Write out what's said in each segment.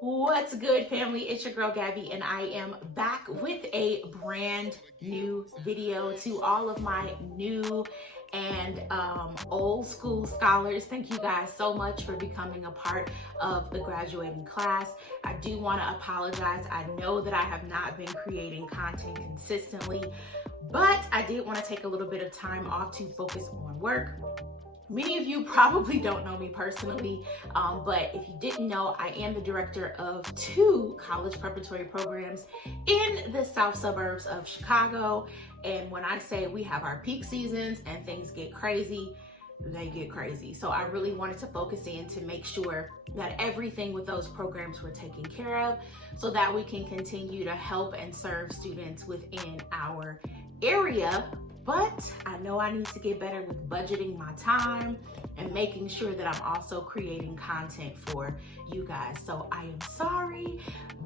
What's good, family? It's your girl Gabby, and I am back with a brand new video to all of my new and old school scholars. Thank you guys so much for becoming a part of the graduating class. I do want to apologize. I know that I have not been creating content consistently, but I did want to take a little bit of time off to focus on work. Many of you probably don't know me personally, but if you didn't know, I am the director of 2 college preparatory programs in the south suburbs of Chicago. And when I say we have our peak seasons and things get crazy, they get crazy. So I really wanted to focus in to make sure that everything with those programs were taken care of so that we can continue to help and serve students within our area. But I know I need to get better with budgeting my time and making sure that I'm also creating content for you guys. So I am sorry,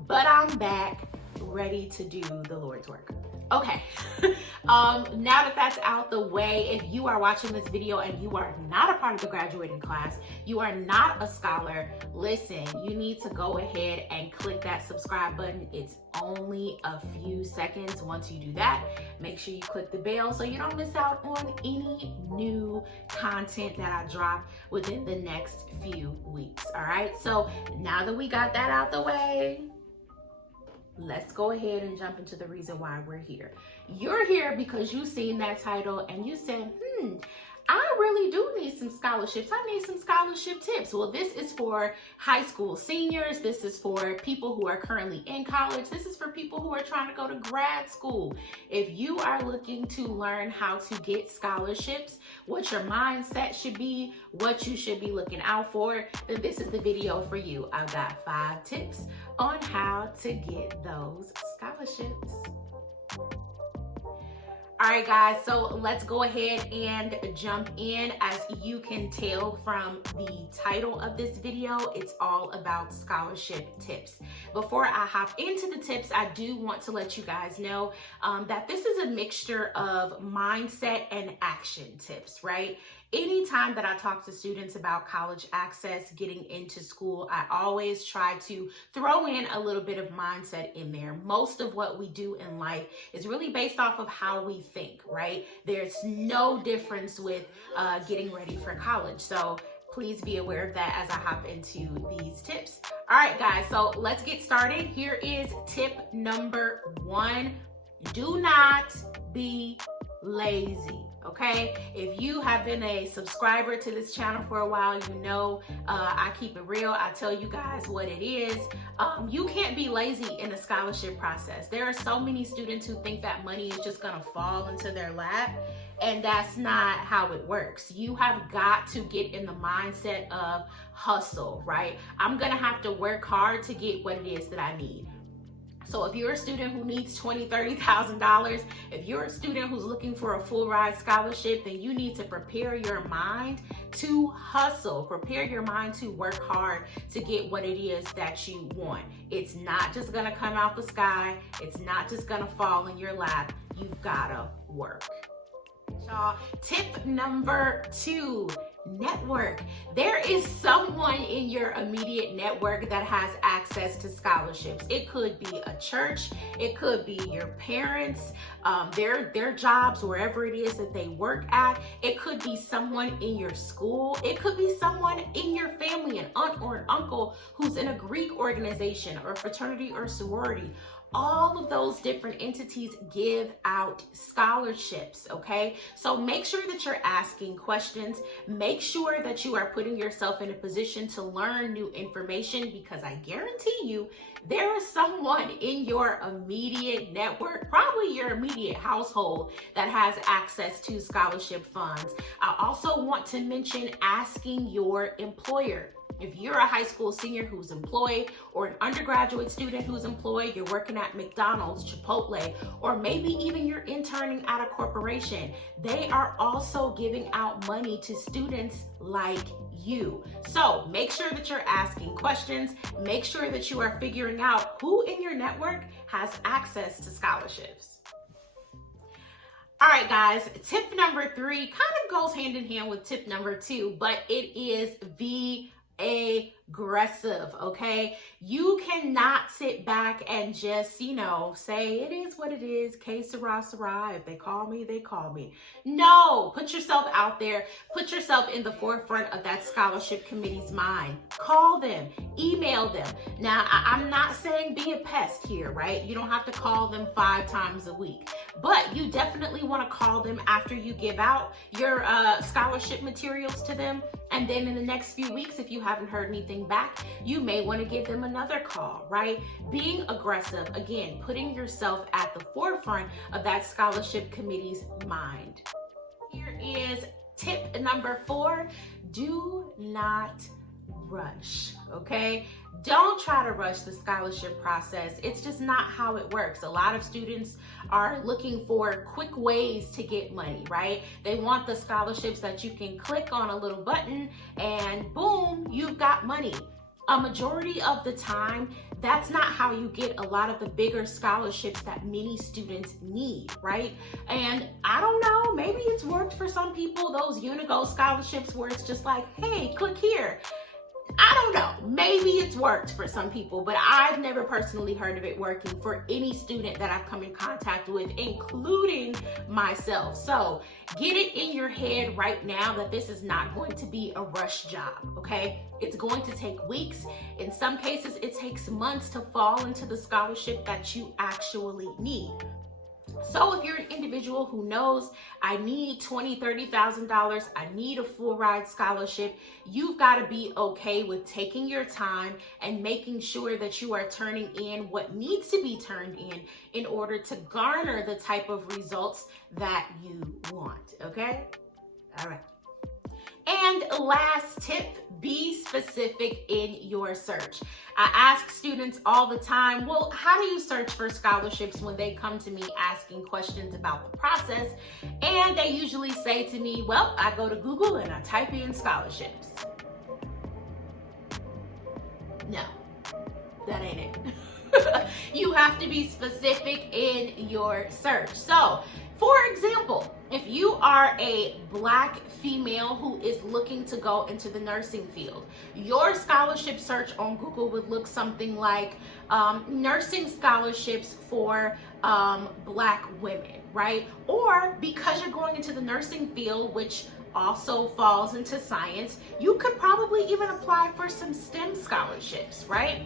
but I'm back ready to do the Lord's work. Okay, now that that's out the way, if you are watching this video and you are not a part of the graduating class, you are not a scholar, listen, you need to go ahead and click that subscribe button. It's only a few seconds. Once you do that, make sure you click the bell so you don't miss out on any new content that I drop within the next few weeks. All right, so now that we got that out the way, let's go ahead and jump into the reason why we're here. You're here because you seen that title and you said, I really do need some scholarships. I need some scholarship tips. Well, this is for high school seniors. This is for people who are currently in college. This is for people who are trying to go to grad school. If you are looking to learn how to get scholarships, what your mindset should be, what you should be looking out for, then this is the video for you. I've got 5 tips on how to get those scholarships. All right, guys, so let's go ahead and jump in. As you can tell from the title of this video, it's all about scholarship tips. Before I hop into the tips, I do want to let you guys know that this is a mixture of mindset and action tips, right? Anytime that I talk to students about college access, getting into school, I always try to throw in a little bit of mindset in there. Most of what we do in life is really based off of how we think, right? There's no difference with getting ready for college. So please be aware of that as I hop into these tips. All right, guys, so let's get started. Here is tip number 1. Do not be lazy. Okay, if you have been a subscriber to this channel for a while, you know I keep it real. I tell you guys what it is. You can't be lazy in the scholarship process. There are so many students who think that money is just gonna fall into their lap, and that's not how it works. You have got to get in the mindset of hustle, right? I'm gonna have to work hard to get what it is that I need. So if you're a student who needs $20,000, $30,000, if you're a student who's looking for a full ride scholarship, then you need to prepare your mind to hustle. Prepare your mind to work hard to get what it is that you want. It's not just gonna come out the sky. It's not just gonna fall in your lap. You've gotta work. Tip number 2. Network. There is someone in your immediate network that has access to scholarships. It could be a church, it could be your parents, their jobs, wherever it is that they work at. It could be someone in your school. It could be someone in your family, an aunt or an uncle who's in a Greek organization or fraternity or sorority. All of those different entities give out scholarships, okay? So make sure that you're asking questions. Make sure that you are putting yourself in a position to learn new information, because I guarantee you there is someone in your immediate network, probably your immediate household, that has access to scholarship funds. I also want to mention asking your employer. If you're a high school senior who's employed, or an undergraduate student who's employed, you're working at McDonald's, Chipotle, or maybe even you're interning at a corporation, they are also giving out money to students like you. So make sure that you're asking questions. Make sure that you are figuring out who in your network has access to scholarships. All right, guys, tip number 3 kind of goes hand in hand with tip number 2, but it is be a aggressive, okay? You cannot sit back and just, say it is what it is, que sera, sera. If they call me, they call me. No, put yourself out there. Put yourself in the forefront of that scholarship committee's mind. Call them, email them. Now, I'm not saying be a pest here, right? You don't have to call them 5 times a week, but you definitely want to call them after you give out your scholarship materials to them. And then in the next few weeks, if you haven't heard anything back, you may want to give them another call, right? Being aggressive, again, putting yourself at the forefront of that scholarship committee's mind. Here is tip number 4, do not rush, okay? Don't try to rush the scholarship process. It's just not how it works. A lot of students are looking for quick ways to get money, right? They want the scholarships that you can click on a little button and boom, you've got money. A majority of the time, that's not how you get a lot of the bigger scholarships that many students need, right? And I don't know, maybe it's worked for some people, those Unigo scholarships where it's just like, hey, click here. I don't know, maybe it's worked for some people, but I've never personally heard of it working for any student that I've come in contact with, including myself. So get it in your head right now that this is not going to be a rush job, okay? It's going to take weeks. In some cases, it takes months to fall into the scholarship that you actually need. So if you're an individual who knows I need $20,000, $30,000, I need a full ride scholarship, you've got to be okay with taking your time and making sure that you are turning in what needs to be turned in order to garner the type of results that you want, okay? All right. And last tip, be specific in your search. I ask students all the time, well, how do you search for scholarships when they come to me asking questions about the process? And they usually say to me, well, I go to Google and I type in scholarships. No, that ain't it. You have to be specific in your search. So, for example, if you are a Black female who is looking to go into the nursing field, your scholarship search on Google would look something like nursing scholarships for Black women, right? Or because you're going into the nursing field, which also falls into science, you could probably even apply for some STEM scholarships, right?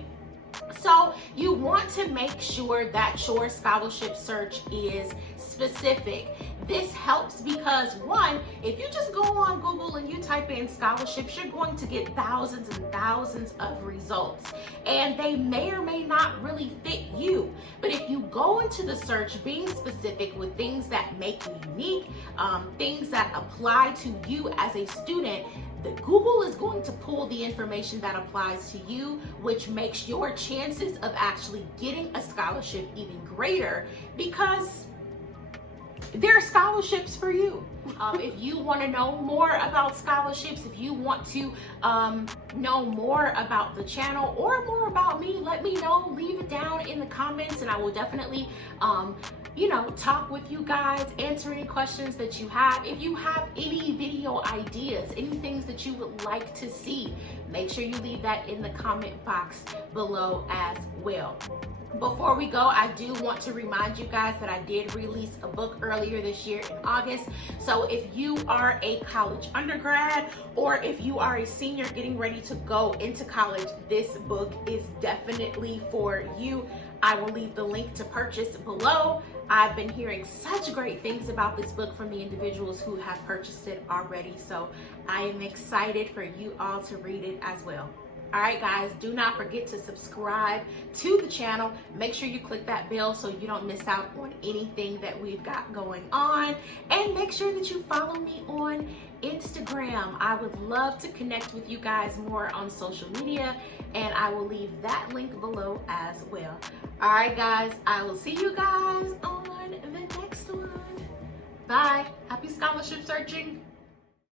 So you want to make sure that your scholarship search is specific. This helps because, one, if you just go on Google and you type in scholarships, you're going to get thousands and thousands of results, and they may or may not really fit you. But if you go into the search being specific with things that make you unique, things that apply to you as a student, Google is going to pull the information that applies to you, which makes your chances of actually getting a scholarship even greater because there are scholarships for you. If you want to know more about scholarships, if you want to know more about the channel or more about me, let me know. Leave it down in the comments and I will definitely talk with you guys, answer any questions that you have. If you have any video ideas, any things that you would like to see, make sure you leave that in the comment box below as well. Before we go, I do want to remind you guys that I did release a book earlier this year in August. So if you are a college undergrad or if you are a senior getting ready to go into college, this book is definitely for you. I will leave the link to purchase below. I've been hearing such great things about this book from the individuals who have purchased it already. So I am excited for you all to read it as well. All right, guys, do not forget to subscribe to the channel. Make sure you click that bell so you don't miss out on anything that we've got going on. And make sure that you follow me on Instagram. I would love to connect with you guys more on social media, and I will leave that link below as well. All right, guys, I will see you guys on the next one. Bye. Happy scholarship searching.